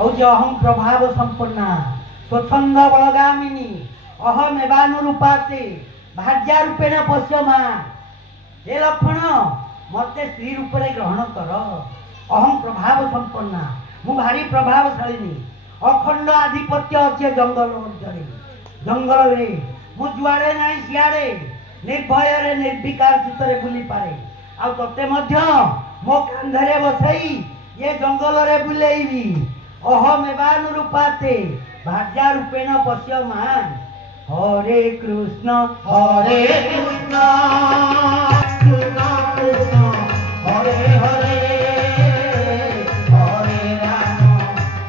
हूँ अहम प्रभाव संपन्ना स्वच्छंद बलगामिनी अहम एवानुरूपाते भाज्या रूपेण पश्यमा। हे लक्षण मते स्त्री रूप में ग्रहण कर। अहम प्रभाव संपन्ना मु भारी प्रभावशालिनी अखंड आधिपत्य अच्छे जंगल मध्य जंगल रे मु जुआड़े ना सियाड़े निर्भय निर्विकार चित्त बुली पारे। आ तोते मध्य मो कांधरे बसई ये जंगल रे बुलेइबी। अहम एवानुरूपाते भाज्या रूपेण पश्यमान। हरे कृष्ण हरे कृष्ण कृष्ण कृष्ण हरे हरे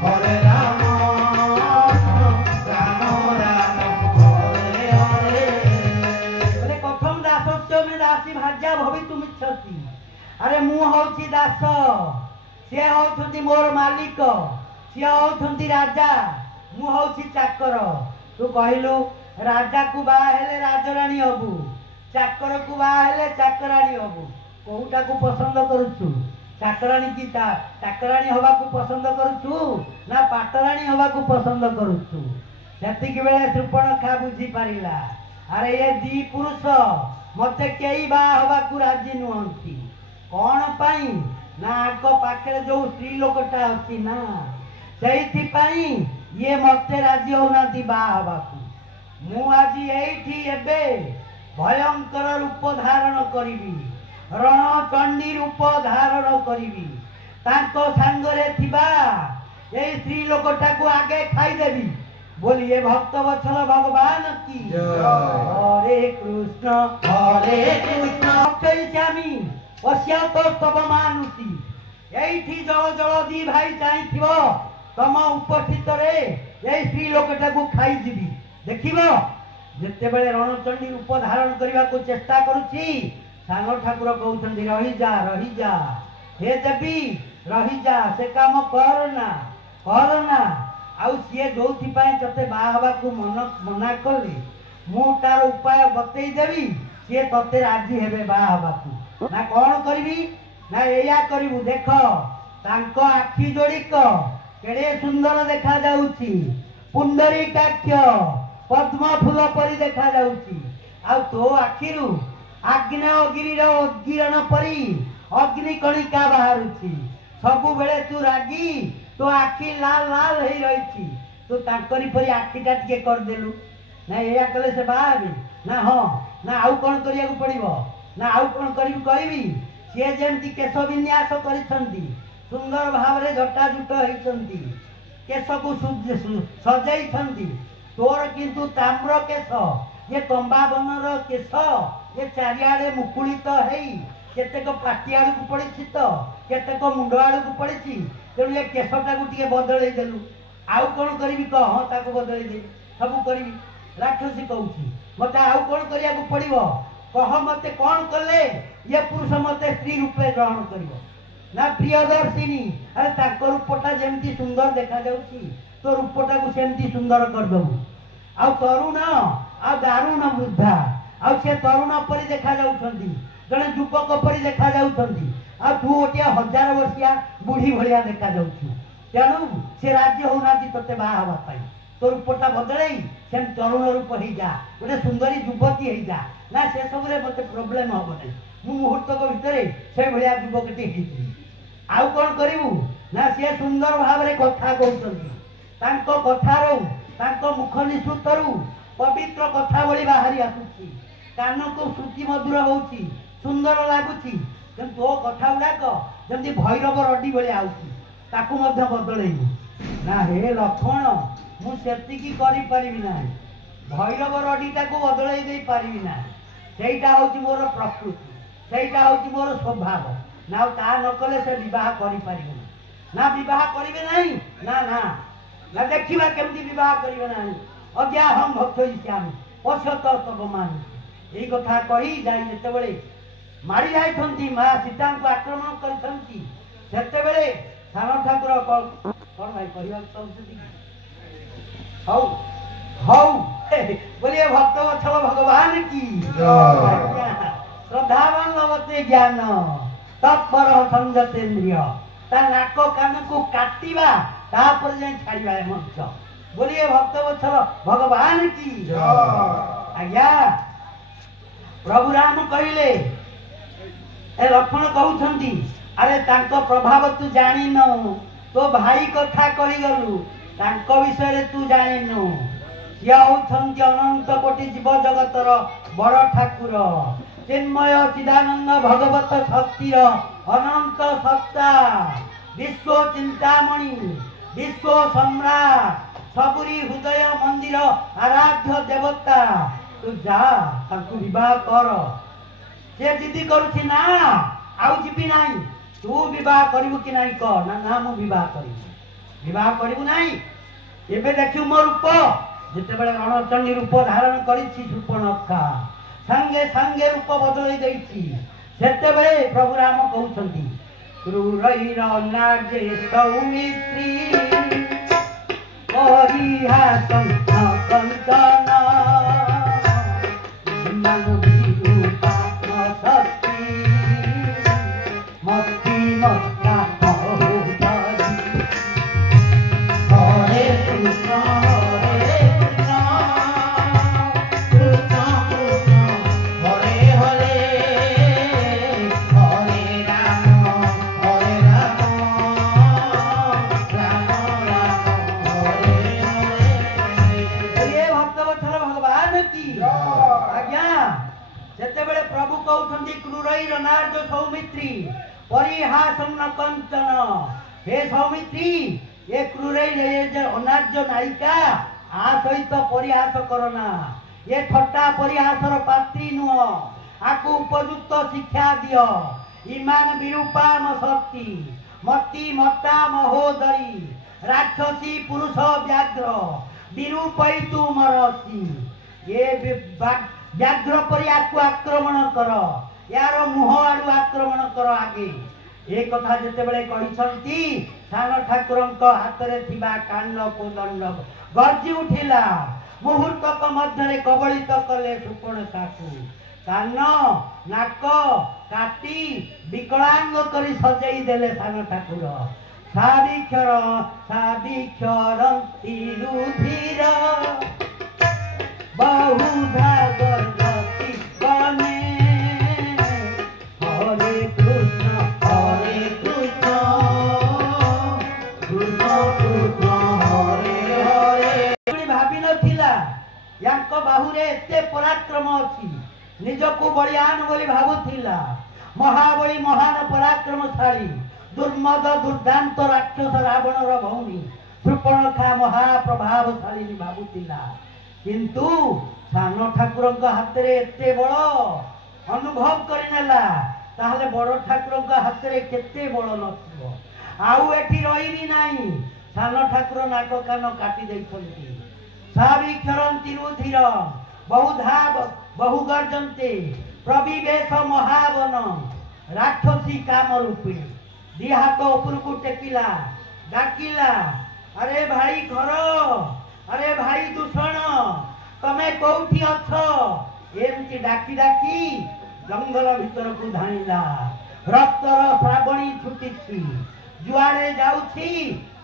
हरे राम राम राम हरे हरे। बोले कथम दासस्य में दासी भाज्या भवितुमिच्छति। अरे मु हूँ दास सी हूँ मोर मालिक सी हूँ राजा मु हूँ चाकर। तू कहलु राजा को बाहेले राजराणी हबु चाकर को बाहेले चाकराणी हबु कोउटा को पसंद करूछु चाकराणी की चाकराणी हवा को पसंद करूछु ना पाटराणी हवा को पसंद करूछु। सेतिक बेले सुपर्णखा बुझी पारिला अरे ये दी पुरुष मते केई बा हवा को राजी नुहंती कौन पाई ना आग पाखे जो स्त्री लोकटा अछि ना सेइथि पाई ये मते राजी होना बा हवा को। मु आज एठी एबे भयंकर रूप धारण करिबी रण चंडी रूप धारण करिबी तांको सांगरे थिबा ए स्त्री लोकटा को आगे खाई देबी। बोलिए भक्त वत्सल भगवान की हरे कृष्ण अक्षय श्यामी पश्यात तव मानुषी एठी जल जल दी भाई चाहिथिबो तम उपस्थित रे ए स्त्री लोकटा को खाई दिबी। देखिबो जेते बेले रणचंडी रूप धारण करबा को चेष्टा करूची सानो ठाकुर कहउछंदी रही जा हे देवी रही जा से काम करना आउ सीए जोथि पाए तते बाहबा को मना करले मु तार उपाय बतई देवी सीए तते राजी हेबे बाहबा को ना कौन करबी ना एया करिवु। देख तांको आखि जोड़िक केड़े सुंदर देखा जाउची पुंडरीकाक्ष पद्म फूल परी देखा जाउची आ तो आखिरु आग्नेयगिरी रो उद्गिरण परी अग्नि कणिका बाहरुची सबु बेले तू रागी तो आखि लाल लाल हेई रहिची तो तांकरी परी आखिटा टिके कर देलु ना एया कले से बाबी ना हो ना आउ कोन करिया को पड़िबो ना आउ कोन करिबी कहबी से जेमति केश विन्यास करिसंती सुंदर भाव रे जटा जुट हेइसंती केश को सजाइसंती तोर किंतु ताम्र केश ये तंबा बनर केश ये चारिआडे मुकुलित हेई केतेक पाटी आड़ को पड़ी तो केतेक मुंड आड़ को पड़ी तेणु ये केशटा को टिके बदलई देलु आउ कोन करिबी कह हां ताको बदलई दे सब करिबी। राक्षसी कहूची मते आउ कोन करिया को पड़िबो कह मते कोन कले ये पुरुष मते स्त्री रूपे ग्रहण करिवो ना प्रियदर्शिनी। अरे ताको रूपटा जेमती सुंदर देखा जाउची तो रूपटा को सेमती सुंदर कर दबु आ तरुण आ दारुण वृद्धा आ से तरुण परी देखा जाउछंती जने युवक परी देखा जाउछंती आ तू ओटिया 1000 वर्षिया बुढ़ी भलिया देखा जाउछु तेणु से राज्य होनाती तते बा हवा पाई तो रूपटा बदलई सेम तरुण रूप ही जा गोटे सुंदरी युवती ही जा ना से सब रे मते प्रॉब्लम हो नै मु मुहूर्त को भितरे से भलिया युवकटी हिती आउ कोन करिवु ना से सुंदर भाव रे कथा कहउछंती तांको कथारो तांको मुख निसुतरु पवित्र कथा बोली बाहरी आसुची कान को श्रुति मधुर होउची सुंदर लागुची किंतु ओ कथा गुडाक जंती भैरव रडी बोली आउची ताकू मध्य बदलैबु ना हे लक्षण मु सेतिकी करि परिबि ना भैरव रडीटा को बदलै देई परिबि ना सेइटा होउची मोर प्रकृति सेइटा होउची मोर स्वभाव ना ता न कले से विवाह करि परिबि ना विवाह करिबे नाही ना ना ना देखिबा केमती विवाह करिबे नाही अद्या हम भक्त श्याम पश्यत तब मान एई कथा कहि जाई जेते बेले मारी जाइथंती मां सीता को आक्रमण करिथंती सेते बेले सानो ठाकुर कोन भाई करिया संस्कृति हौ हौ बोलिए भक्त वत्सल भगवान की श्रद्धावान लवते ज्ञान तत्पर संजतेन्द्रिय ता नाक कान को काटिबा तापर जाए छाड़वा मंच। बोलिए भक्तवत्सल भगवान की आज्ञा। प्रभु राम कहले ए लक्ष्मण कहउछंती अरे तांको प्रभाव तू जानी न तो भाई कथा कही गलु तांको विषय रे तू जानी न सिया होछंती अनंत कोटि जीव जगतर बड़ ठाकुर चिन्मय चिदानंद भगवत शक्तिर अनंत सत्ता विश्व चिंतामणि विश्व सम्राट सबुरी हृदय मंदिर आराध्य देवता तू जा तांको विवाह कर। से जिद्दी करुछि ना आउ जीवी नाही तू विवाह करिवु कि नाही कह ना ना मु विवाह करिवु विवाह करिवु नाही। एबे देखिउ मो रूप जेतेबेले रणचंडी रूप धारण करिछि सुपर्णखा संगे संगे रूप बदलै दैछि सेतेबेले प्रभु राम कहउछंती क्रूरैर नागे सौमित्री परिहासं कंचन मन विरूपा शक्ति मत्ती मत्ता महोदरी हरे कृष्ण कृष्ण कृष्ण हरे हरे हरे राम राम राम हरे हरे। भक्तवत्सल भगवान की आज्ञा। जेतेबेले प्रभु कहउछंती क्रूरैर नार्य सौमित्री परिहासं न कंचन हे सौमित्री ये क्रूरैर ये जे अनार्य नायिका आ सहित परिहास करना ये ठट्टा परिहासर पात्री नुह आकु उपयुक्त शिक्षा दियो ईमान विरूपाम शक्ति मत्ती मत्ता महोदरी राक्षसी पुरुष व्याघ्र विरूपैतु मरसी ये व्याघ्र परि आकु आक्रमण कर यार मुह आडू आक्रमण कर आगे ए कथा जेतेबेले कहिसंती सान ठाकुरंक हाथ रे थिबा कांड कोदंड गर्जी उठिला मुहूर्तक मध्यरे कबलित कले सुपर्णखाकु कान नाक काटी विकलांग करी सजाई देले सान ठाकुर साबिक्षर तिरुधीर बहुधा गर्भवती बने हरे कृष्ण कृष्ण कृष्ण हरे हरे। भावी नथिला याक बाहुरे एते पराक्रम अछि निजको बलियान बोली भाबुथिला महाबली महान पराक्रमशाली दुर्मद दुर्दांत राक्षस रावणर भौणी सुपर्णखा महाप्रभावशाली भाबुथिला किंतु सान ठाकुरंक हाथ रे एते बड़ अनुभव करिनेला ताहले बड़ ठाकुरंक हाथ रे केते बड़ नथिबो आउ एठी रहिबी नाही। सान ठाकुर नाक कान काटी दैछंती साबिक्षरं तिरुधीर बहुधा बहुगर्जन्ते प्रविवेश महावन राक्षसी काम रूपिणी दी हाथ उपरकू टेकिला डाकिला अरे भाई घर अरे भाई दूषण तमे कोठी अछ एमती डाकी डाकी जंगल भीतर को धाइला रक्तर श्रावणी छुटी जुआड़े जाउछि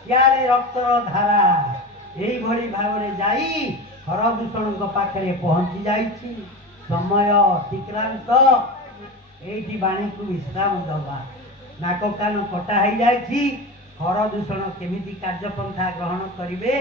सियाड़े रक्तर धारा एई भली भावरे जाई हर दूषण पाखे पहुंची जाइछि समय अतिक्रांत एठी बाणी को विश्राम दबा नाक कान कटा हो जाइछि हर दूषण केमिति कार्यपंथा ग्रहण करिवे।